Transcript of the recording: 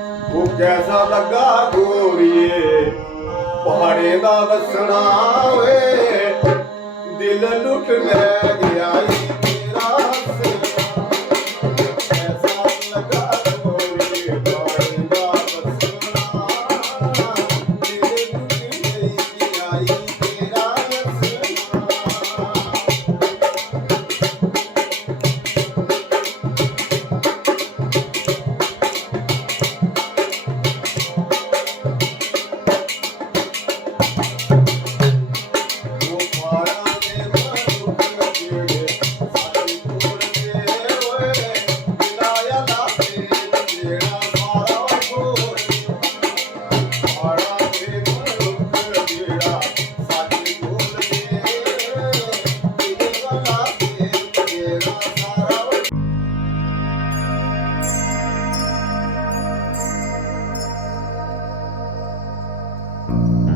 ਉਹ ਕੈਸਾ ਲੱਗਾ ਗੋਰੀਏ ਪਹਾੜੇ ਦਾ ਵਸਣਾ ਵੇ ਦਿਲ ਲੁੱਟ ਲੈ ਗਿਆ ਈ ਤੇਰਾ ਹੱਸਣਾ ਕੈਸਾ ਲੱਗਾ ਗੋਰੀਏ ਪਹਾੜੇ ਦਾ ਵਸਣਾ ਦਿਲ ਲੁੱਟ ਲੈ ਗਿਆ ਈ ਤੇਰਾ ਹੱਸਣਾ you